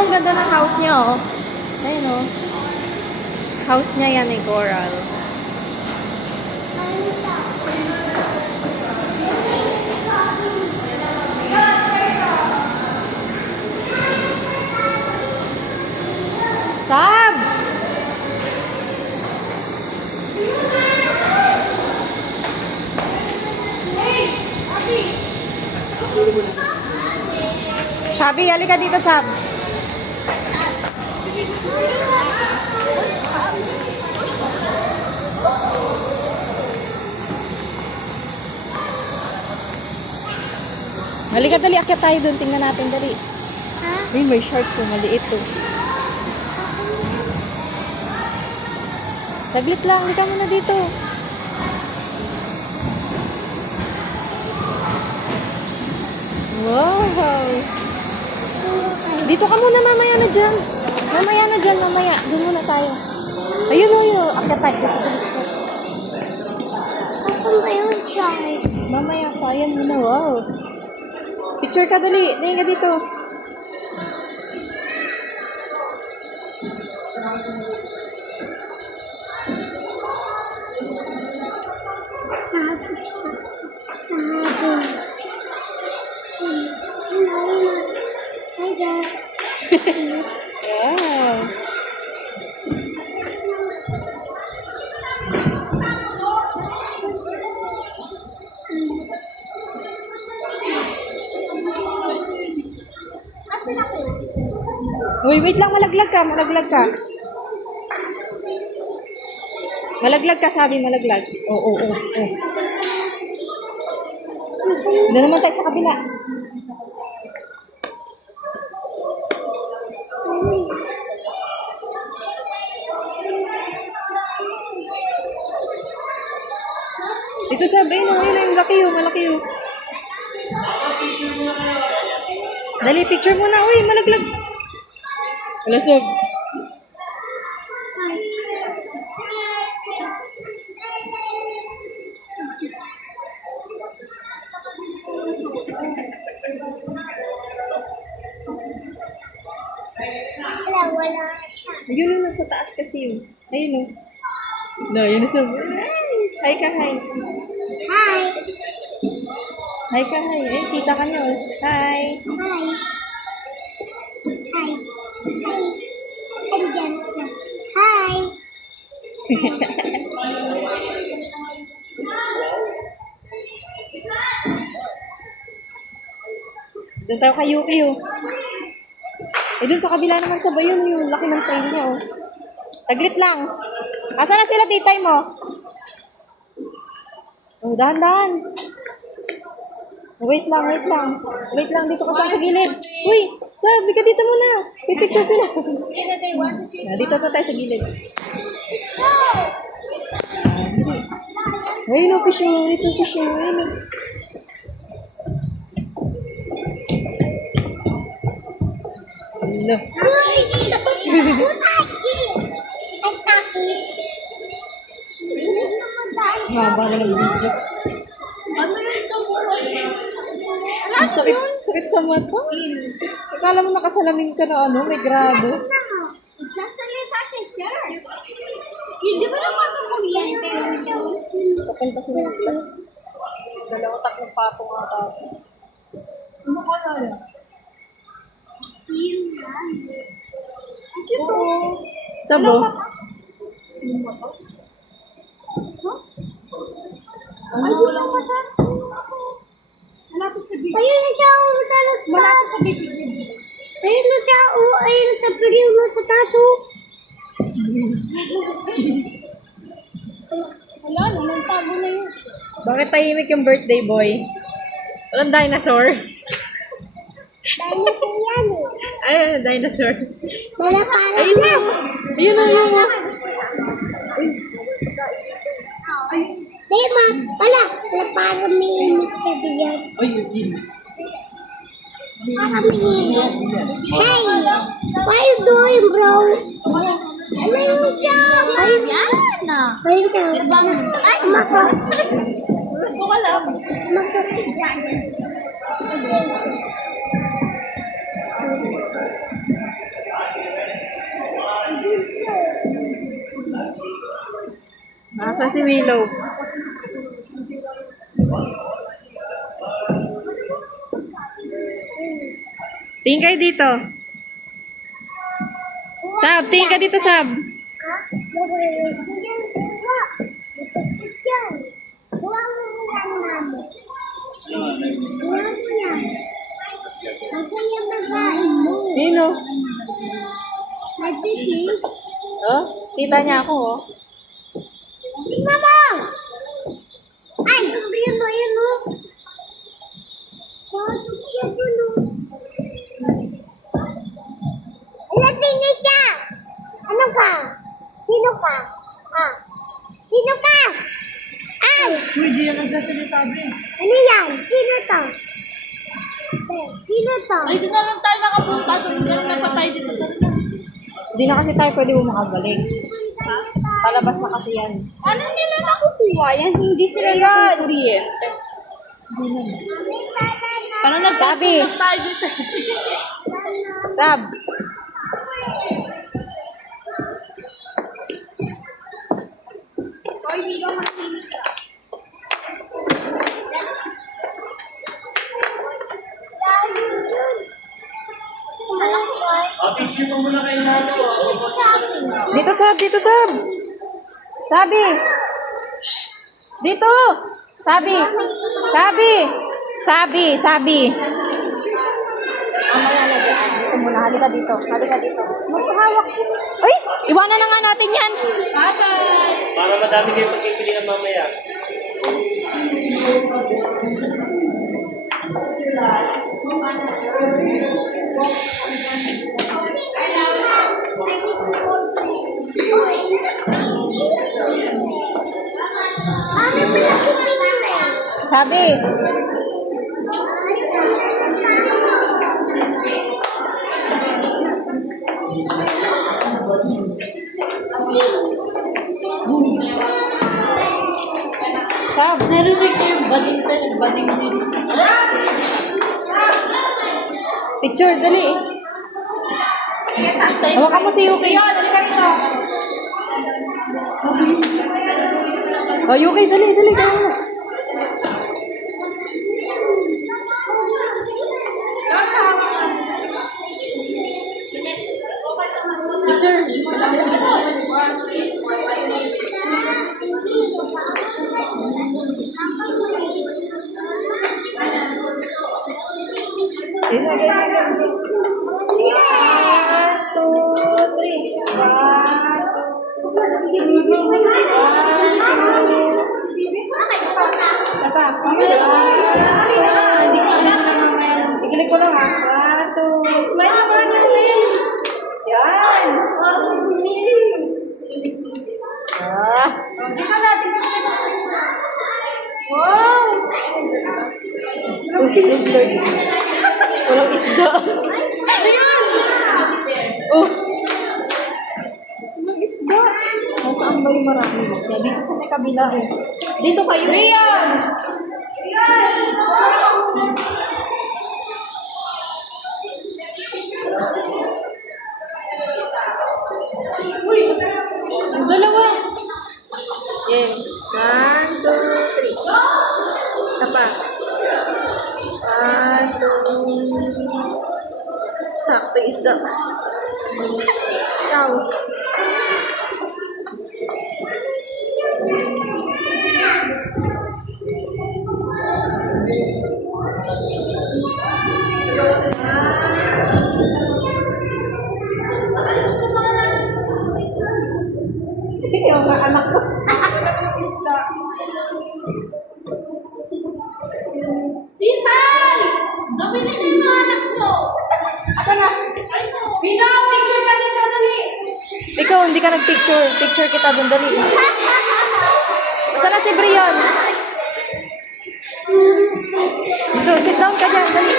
ang ganda ng house niya, oh. Ayun, oh. House niya yan, eh, coral. Sab! Sabi, halika dito, Sab. Halika, dali. Akyat tayo doon. Tingnan natin, dali. Ay, may shark po. Maliit to. Saglit lang. Halika muna dito. Wow! Dito ka muna, mamaya na dyan. Mamaya na dyan, mamaya. Doon muna tayo. Ayun, ayun. Akyat tayo. Dito. Ako ba yung shark? Mamaya pa. Ayan muna. Wow. Picture ka, dali. Tingin ka dito. Hi there. Wow. Uy, wait lang. Malaglag ka. Malaglag ka. Malaglag ka, sabi. Malaglag. Oo. Doon naman tayo sa kabila. Ito sabi, no, yun, laki yun, malaki yun. Dali, picture muna. Uy, malaglag. Malasog. Wala siya. Ayun, yun, nasa taas kasi yun. Ayun, no. No, yun, nasa... Hi ka, hi. Hi. Hi ka, hi. Ay, kita ka niyo. Hi. Hi. Hi. Hi. Andyan siya. Hi. Doon tayo kay Yuki, oh. Eh, doon sa kabila naman sa bayon, yung laki ng train niya, oh. Taglit lang. Asa na sila, titay mo? Oh, dahan-dahan. Wait lang. Wait lang, dito ka sa gilid. Uy, sabi ka dito muna. Pipicture sila. Dito na tayo sa gilid. Ayun, no, fish mo. Ito, fish mo. Ayun, no. Hello. Uy! Utaki! Ay, takis. Hindi siya madaan. Haba na ng video. Ano yung sa buhay? Ang sakit sa mata. Akala mo nakasalamin ka na ano, may grado. Nagsasalita siya, sir. Hindi ba naman ang kuryente? Kapal pa sila. Tatlong pato nga tayo. Ano ka na yan? Ang cute, oh. Sabo? Ay, walang mata. Malapit sa bibig. Ayun na siya, sa taas. Malapit sa bibig. Ayun na siya, ayun na sa pwede mo sa taso. Wala na, nagtago na yun. Bakit tahimik yung birthday boy? Walang dinosaur? Dinosaur yan eh. Ay, dinosaur. Wala parang Ayun na! Ayun na, ayun na! Di ma, wala parang may init sa diyan. Ay, yun. Parang may init. Hey, what are you doing, bro? Ayun siya. Ayun siya. Ay, masok. Ito ka lang. Masok siya. Asa si Willow? Tingin kayo dito. Sab, tingin ka dito, Sab. Sino? Nagpipish. Oh, kita niya ako, oh. Tingnan mo! Ay, sabihin mo yun, no? Pasok siya dun, no? Alatin niya siya! Ano ka? Sino ka? Ha? Sino ka? Ay! Uy, di yan nagsasalita, Bre. Ano yan? Sino to? Sino to? Ay, doon na lang tayo nakapunta. Doon na pa tayo dito. Hindi na kasi tayo pwede makabalik. Palabas na kasi yan. Ano nila nakukuha yan? Hindi sila yung kuryente. Paano Sabi. nagsasalita tayo dito? Sab. Hoy, hindi ka makinig ka. Dito, Sab. Dito, Sab. Sabi. Shh. Dito. Sabi. Sabi. Sabi. Sabi. Mamaya na dyan. Dito muna. Halika dito. Halika dito. Magpahawak. Uy! Iwanan na nga natin yan. Para madami kayong pagpipilian mamaya. Sabi. Sab. Narinig ko yung bading ka, bading din. Picture, dali. Hawakan mo si Yuki. Oh, Yuki, dali, dali. Dali mo. Picture. Ikilig ko lang, ha? 1, 2, smile naman natin. Yan. Ah. Wow. Walang isda. Oh. Walang isda. Nasaan ba yung maraming isda? Dito sa may kabila eh. Dito kayo. Rian! Ang dalawa. Yeah. 1, 2, 3. Isa pa. 1, 2. Sakto isda. Ikaw. Yung mga anak ko. Isda. Titay! Dami na yung mga anak mo. Asa na? Pino, picture ka dito, dali. Ikaw, hindi ka nag-picture. Picture kita doon, dali. Asa na si Brian? Dito, sit down ka dyan, dali.